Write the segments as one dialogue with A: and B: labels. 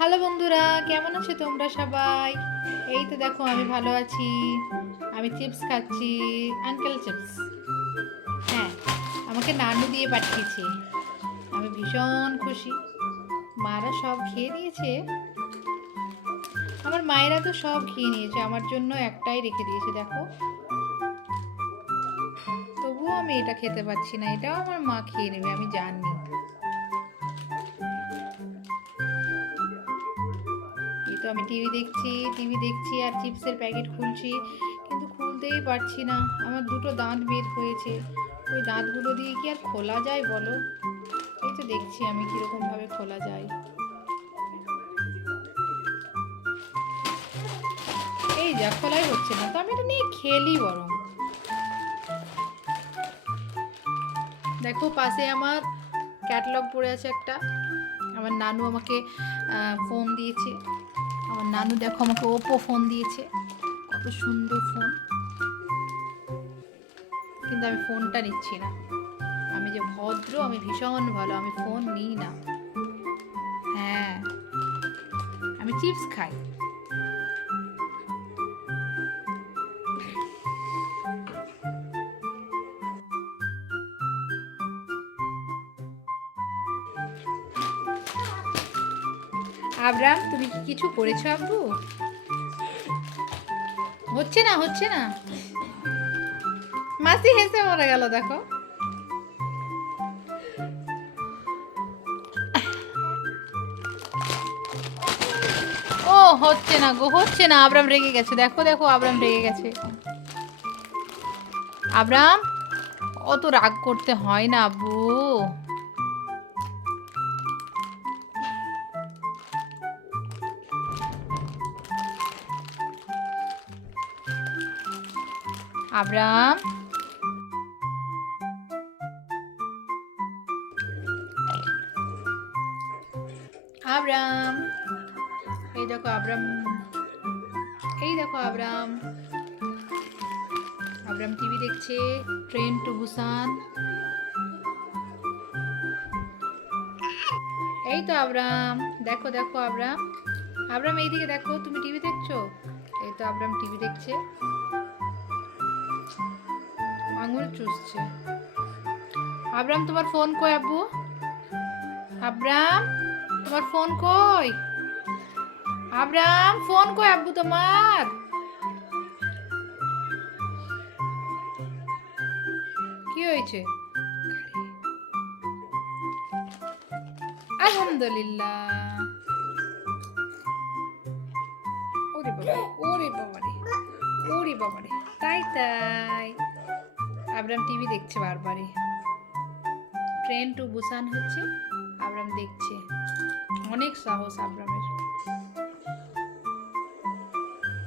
A: Hello বন্ধুরা, কেমন আছো তোমরা সবাই? এই তো দেখো, আমি ভালো আছি। আমি চিপস খাচ্ছি আঙ্কেল চিপস। হ্যাঁ আমাকে নানু দিয়ে পাঠিয়েছে। আমি ভীষণ খুশি। মারা সব খেয়ে নিয়েছে আমার মায়েরা তো সব খেয়ে নিয়েছে, আমার জন্য একটাই রেখে দিয়েছে, দেখো। তবুও আমি এটা খেতে পাচ্ছি না, এটাও আমার মা খেয়ে নেবে, আমি জানি। আমি টিভি দেখছি টিভি দেখছি আর চিপসের প্যাকেট খুলছি, কিন্তু খুলতেই পারছি না। আমার দুটো দাঁত বের হয়েছে। ওই দাঁতগুলো দিয়ে কি আর খোলা যায় বলো? এই তো দেখছি আমি কীরকমভাবে খোলা যায়। এই যা, খোলাই হচ্ছে না। তো আমি এটা নিয়ে খেলি বরং। দেখো, পাশে আমার ক্যাটালগ পড়ে আছে একটা। আমার নানু আমাকে ফোন দিয়েছে। আমার নানু দেখো আমাকে ওপো ফোন দিয়েছে। কত সুন্দর ফোন। কিন্তু আমি ফোনটা নিচ্ছি না। আমি যে ভদ্র, আমি ভীষণ ভালো, আমি ফোন নিই না। হ্যাঁ আমি চিপস খাই। আবরাম, তুমি কি কিছু করেছ আব্বু? হচ্ছে না হচ্ছে না। মাসি হেসে মরে গেল, দেখো। ও, হচ্ছে না গো, হচ্ছে না। আবরাম রেগে গেছে। দেখো দেখো, আবরাম রেগে গেছে। আবরাম, অত রাগ করতে হয় না আব্বু। আবরাম আবরাম এই দেখো আবরাম এই দেখো আবরাম আবরাম টিভি দেখছে, ট্রেন টু বুসান। এই তো আবরাম দেখো দেখো আবরাম আবরাম এইদিকে দেখো, তুমি টিভি দেখছ? এই তো আবরাম টিভি দেখছে। আঙুল চুষছে। আবরাম, তোমার ফোন কই আব্বু? আবরাম, তোমার ফোন কই? আবরাম ফোন কই আব্বু তোমার? কি হয়েছে? আলহামদুলিল্লাহ। ওরে বাবা ওরে বাবা রে ওরে বাবা রে তাই তাই। আবরাম টিভি দেখছে বারবারই। ট্রেন টু বুসান হচ্ছে, আবরাম দেখছে। অনেক সাহস আবরামের।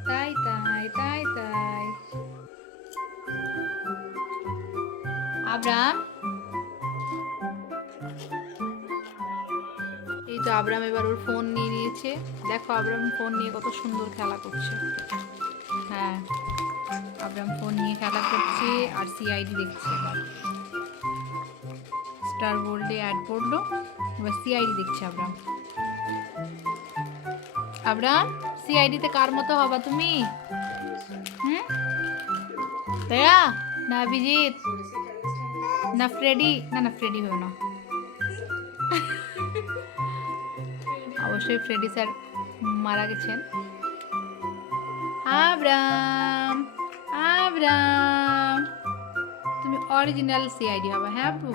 A: তাই তাই তাই তাই। আবরাম? এই তো আবরাম এবার ওর ফোন নিয়ে নিয়েছে। দেখো আবরাম ফোন নিয়ে কত সুন্দর খেলা করছে। হ্যাঁ। আবরাম ফোন নিয়ে খেলা করছে, আর সিআইডি দেখছে স্টার অ্যাড এবার সিআইডি দেখছে সিআইডিতে কার মতো হবা তুমি? হুম? না অভিজিৎ? না ফ্রেডি? না না, ফ্রেডি হয়েও না। অবশ্যই ফ্রেডি স্যার মারা গেছেন। আবরাম! আবরাম তুমি অরিজিনাল সিআইডি হবে হ্যাঁ আপু?